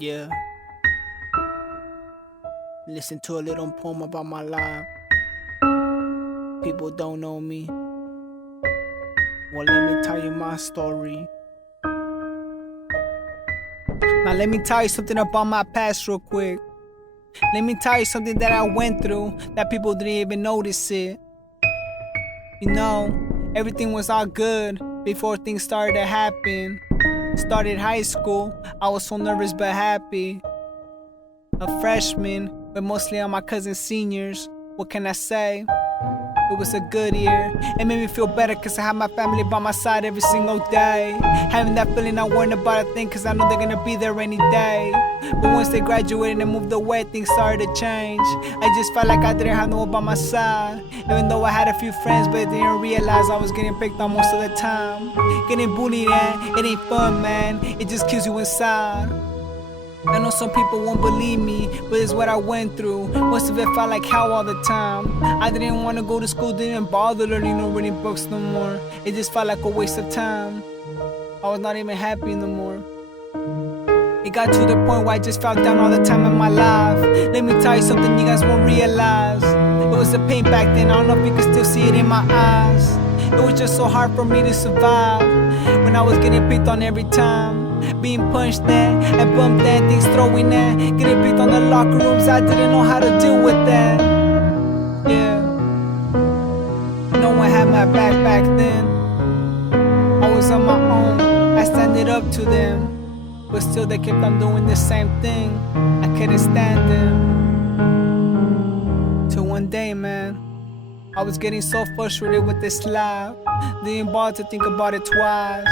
Yeah. Listen to a little poem about my life. People don't know me. Well, let me tell you my story. Now, let me tell you something about my past real quick. Let me tell you something that I went through that people didn't even notice it. You know, everything was all good before things started to happen. Started high school, I was so nervous but happy. A freshman, but mostly all my cousins seniors. What can I say? It was a good year. It made me feel better cause I had my family by my side every single day. Having that feeling I worrying about a thing cause I know they're gonna be there any day. But once they graduated and moved away, things started to change. I just felt like I didn't have no one by my side. Even though I had a few friends, but I didn't realize I was getting picked on most of the time. Getting bullied, and it ain't fun, man. It just kills you inside. I know some people won't believe me, but it's what I went through. Most of it felt like hell all the time. I didn't want to go to school, didn't bother learning or reading books no more. It just felt like a waste of time. I was not even happy no more. It got to the point where I just felt down all the time in my life. Let me tell you something you guys won't realize. It was a pain back then, I don't know if you can still see it in my eyes. It was just so hard for me to survive when I was getting picked on every time. Being punched at and bumped at, things throwing at, getting picked on the locker rooms, I didn't know how to deal with that. Yeah. No one had my back then. I was on my own, I standed up to them. But still they kept on doing the same thing. I couldn't stand them. Till one day, man, I was getting so frustrated with this life. Didn't bother to think about it twice.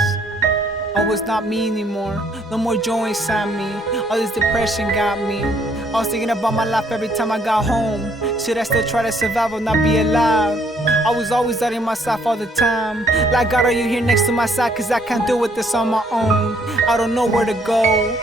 I was not me anymore, no more joy inside me. All this depression got me. I was thinking about my life every time I got home. Should I still try to survive or not be alive? I was always doubting myself all the time. Like, God, are you here next to my side? Cause I can't deal with this on my own. I don't know where to go.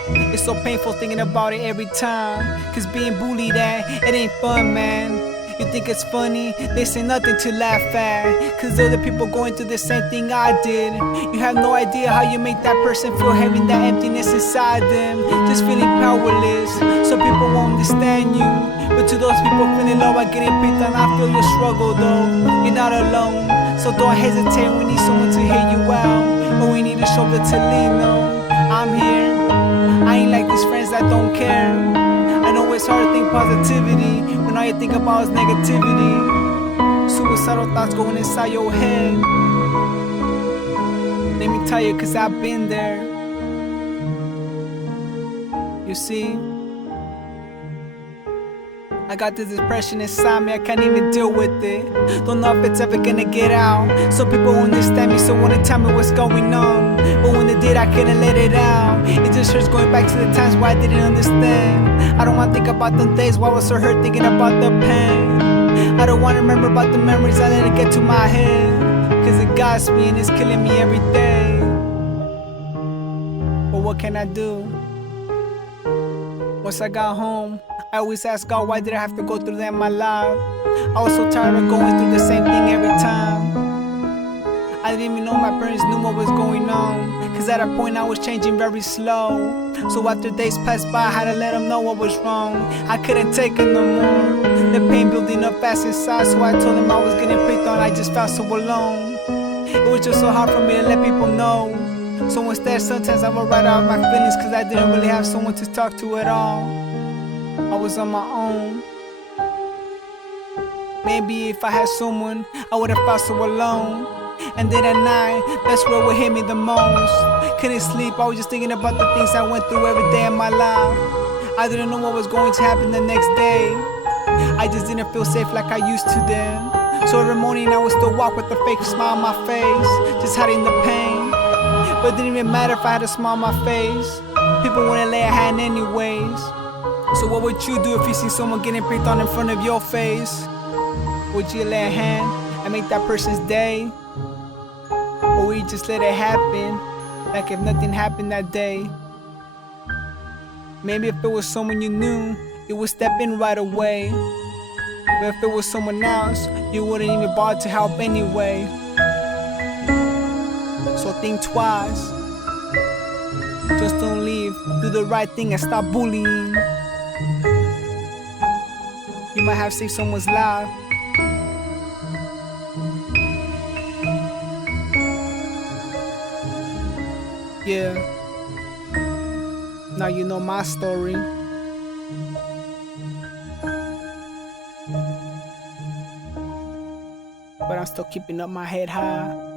It's so painful thinking about it every time. Cause being bullied at, it ain't fun, man. You think it's funny? They say nothing to laugh at. Cause other people going through the same thing I did. You have no idea how you make that person feel, having that emptiness inside them. Just feeling powerless. Some people won't understand you, but to those people feeling low, I getting picked on, I feel your struggle though. You're not alone, so don't hesitate. We need someone to hear you out, or we need a shoulder to lean on. I'm here. I ain't like these friends that don't care. I know it's hard to think positivity when all you think about is negativity. Suicidal thoughts going inside your head. Let me tell you, cause I've been there. You see, I got this depression inside me, I can't even deal with it. Don't know if it's ever gonna get out. Some people won't understand me, so wanna tell me what's going on. But when they did, I couldn't let it out. It just hurts going back to the times where I didn't understand. I don't wanna think about the days where I was so hurt thinking about the pain. I don't wanna remember about the memories, I let it get to my head. Cause it got me and it's killing me every day. But what can I do? Once I got home, I always ask God, why did I have to go through that in my life? I was so tired of going through the same thing every time. I didn't even know my parents knew what was going on. Cause at a point I was changing very slow. So after days passed by, I had to let them know what was wrong. I couldn't take it no more. The pain building up fast inside, so I told them I was getting picked on, I just felt so alone. It was just so hard for me to let people know. So instead, sometimes I would write out my feelings, cause I didn't really have someone to talk to at all. I was on my own. Maybe if I had someone, I would've felt so alone. And then at night, that's where it would hit me the most. Couldn't sleep, I was just thinking about the things I went through every day in my life. I didn't know what was going to happen the next day. I just didn't feel safe like I used to then. So every morning I would still walk with a fake smile on my face, just hiding the pain. But it didn't even matter if I had a smile on my face. People wouldn't lay a hand anyways. So what would you do if you see someone getting picked on in front of your face? Would you lay a hand and make that person's day? Or would you just let it happen, like if nothing happened that day? Maybe if it was someone you knew, you would step in right away. But if it was someone else, you wouldn't even bother to help anyway. So think twice. Just don't leave. Do the right thing and stop bullying. You might have saved someone's life. Yeah. Now you know my story. But I'm still keeping up my head high.